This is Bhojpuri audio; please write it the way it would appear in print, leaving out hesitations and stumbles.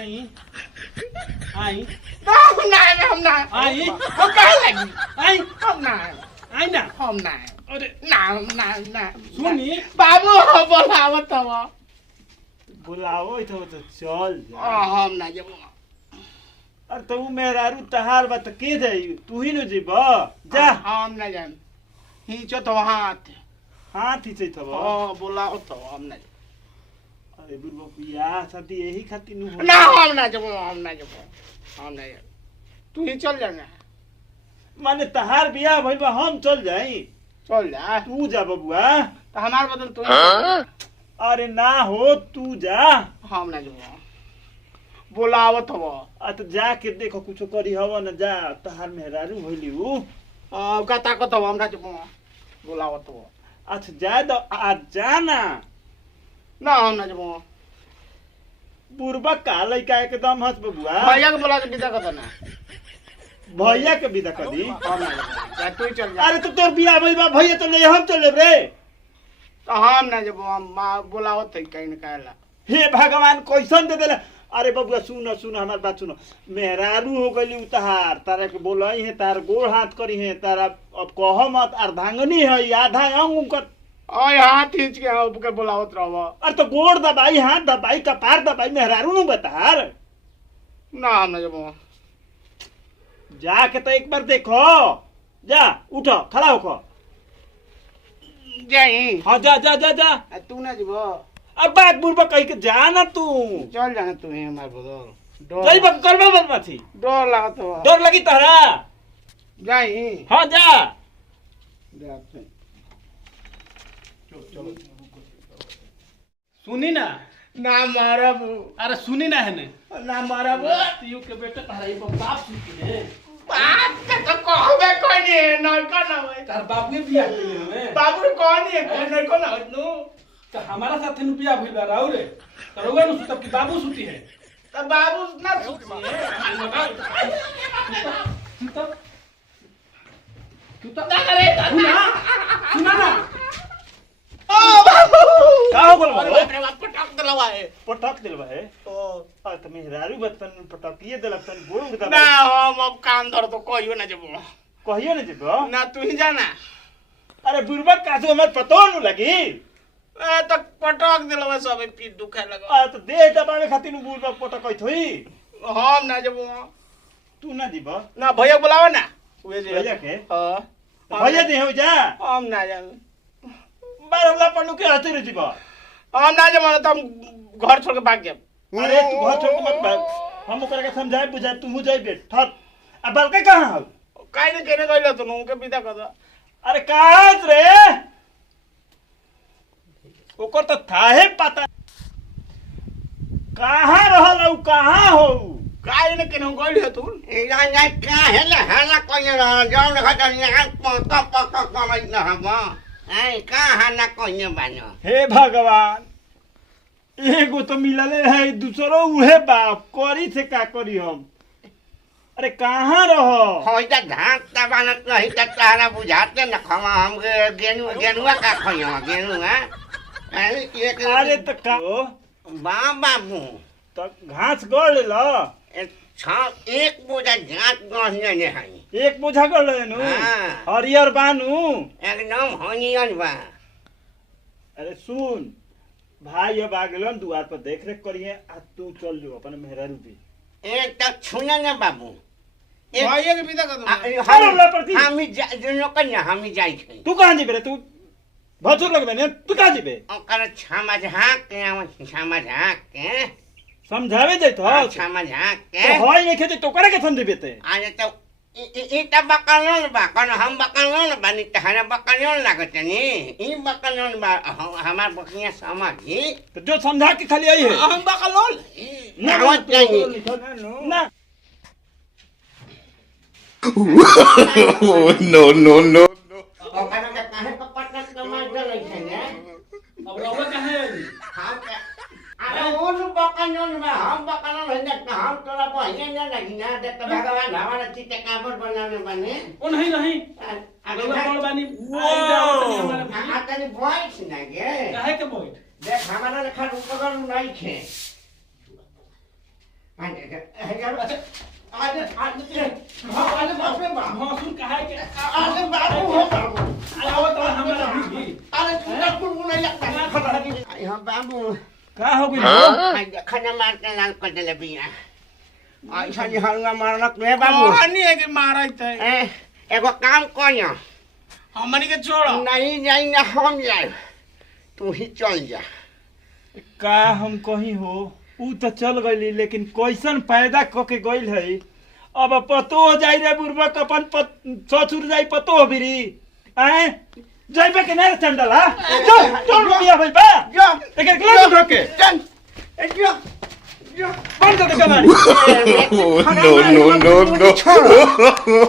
आई आई हम ना आई हम कहे लगी आई हम ना आई ना हम ना अरे ना सुनी बाबू बोलावत हवा बुलाओ तो चल जा। हम ना जब अरे तू मेहरारू तहार बात के जाई तू ही न जीब जा हम ना जान हिचो तो हाथ हाथ ही चाहिए थब बोलावत हो हम ना अरे बुढ़बो बियाह शादी यही खातिर नु ना हम ना जब तू ही चल जाना माने तहार बियाह भइल बा हम चल जाई चल जा तू जा बबुआ तो हमार बदल तू ही अरे ना हो तू जा हम ना जब बोलावत हो आ तो जाके देखो कुछ करी हव न जा तहार मेहरारू भइली उ का ताकत हो हमरा जब बोलावत हो अच्छा जा दो आ जाना ना हम ना जब बुढ़बा का लइका एकदम हंस बबुआ भैया के बोला के विदा कर देना भैया के विदा कर दी हम ना जा तू ही चल जा अरे तो तोर बियाह भइल बा भैया तो नहीं हम चले रे तो हम ना जब बोलावत है कहीं न कहला हे भगवान कैसन दे देला अरे बबुआ सुन हमार बात सुनो मेहरारू हो गई उतार तारा के बोलई है तार गोड़ हाथ करी है तारा अब कह मत अर्धांगनी है आधा अंग उनकर ओए हाथ खींच के के बोलावत रहो अरे तो गोड़ दबाई हाथ दबाई कपार दबाई मेहरारू नु बतार ना हम ना जब जाके तो एक बार देखो जा उठो खड़ा होको जाई हाँ जा जा जा जा तू ना जब अब बात बुढ़बा कह के जा ना तू चल जाना तू ही हमार बदल जई बक करबे मत माथी डर लागत हो डर लगी तहरा जाई हाँ जा सुनी ना ना मारब अरे सुनी ना है ने ना मारब यू के बेटा तारा ई बाप सुती है बात के तो कहबे कोनी ना ना होय तार बाप ने बियाह कइले हमें बाबू कोनी है कोन को ना नु तो हमारा साथे नु बियाह भइल बा राउ रे तरोगा नु सुतब की बाबू सुती है तो बाबू ना सुती है सुतब ना करे सुना ना ओ बाबू का हो गल अरे बाप रे बाप पटक दलवा है पटक दिलवा है ओ आ त मेहरारू बतन पटकिए दिलक तन गोड़ उड़ ना दबा हम अब कान धर तो कहियो ना जब कहियो न जेबो ना तू ही जाना अरे बुढ़बा काजू हमर पतो न लगी ए तो पटक दिलवा सब पीठ दुखाए लगा आ त देह दबावे खातिर नु बुढ़बा पटकई थोई हम ना जब तू ना जीबो ना भैया बुलावा ना उहे जे भैया के हां भैया दे हो जा हम ना जान बारला पन्नू के हते रे जीबो हम ना जब तो हम घर छोड़ के भाग गए अरे तू घर छोड़ के मत भाग हम ओकरा के समझाए बुझाए तू हो जाई बेट ठट आ बलके कहां हो काहे ने केने कहले तो उनके विदा कर दो अरे कहां रे ओकर तो थाहे पता कहां रहल उ कहां हो काहे ने केने कहले तू ना काहे ले हाला कोई जाऊं ना खटा यहाँ पका पका कमाई ना हम आई कहाँ ना कोई बानो हे भगवान एगो तो मिलले है दूसरो उहे बाप करी से का करी हम अरे कहां रहो होई त धाक त बानत नहीं त तारा बुझाते न खमा हम गेनुआ का खइयो गेनुआ आई एक अरे तो का बाबू तो घास गड़ ले लो एक बोझा घाट गहने ने है एक बोझा गड़ ले नु हाँ। हरियर बानू एकदम हनियन बा अरे सुन भाई अब आ गेलन दुआर पर देख रेख करिए आ तू चल जो अपन मेहरारू भी एक त छुने न बाबू भैया के विदा कर दो अरे हमरा प्रति हामी जुनो कन्या हामी जाई छै तू कहां जेबे रे तू भचुर लगबे ने तू कहां जेबे ओकर छामा झाक के आव छामा झाक के समझावे दे तो छामा झाक के तो होय नहीं खेते तो करे के समझेबे ते आज त ई त बकलोन बा कन हम बकलोन बानी त हरा बकलोन लागत नि ई बकलोन बा हमार बकरिया समाजी तो जो समझा के खाली आई है हम बकलोल ना आवत नहीं ना no, no, no. ओकर त काहे कपट कमाई चलै छै ने अब रउआ कहां है हम अरे ओन बकलोन बा हम बकलोन है त हम तोरा बहिने न लगी ना देख भगवान हमारा चित्त काबर बनाने बने ओ नहीं नहीं अरे रउआ कौन बानी आतनी भइस ना गे काहे के बैठ देख हमारा लेखा उपकरण नहीं छे अरे बाप रे बाप भसुर कहा के अरे बाबू हो बाबू अरे आओ तो हमारा भी अरे तू कुल नहीं लगता आई हां बाबू का हो गइल खाना मार के लाल कर देले बिया आई छनी हलवा मारलक रे बाबू नहीं है कि मारत है एगो काम करियो हमनी के छोड़ो नहीं जाई ना हम जाए तू ही चल जा का हम कहीं हो ऊ तो चल गइली लेकिन कैसन पैदा क के गइल है अब पतो हो जाई रे बुरबक अपन ससुर जाई पतो हो बिरी हैं जाइबे के ना चंडल हा चल बिया भाई बा जो एकर क्लास ढोके चल जो जो बंद कर दे कमानी no no no no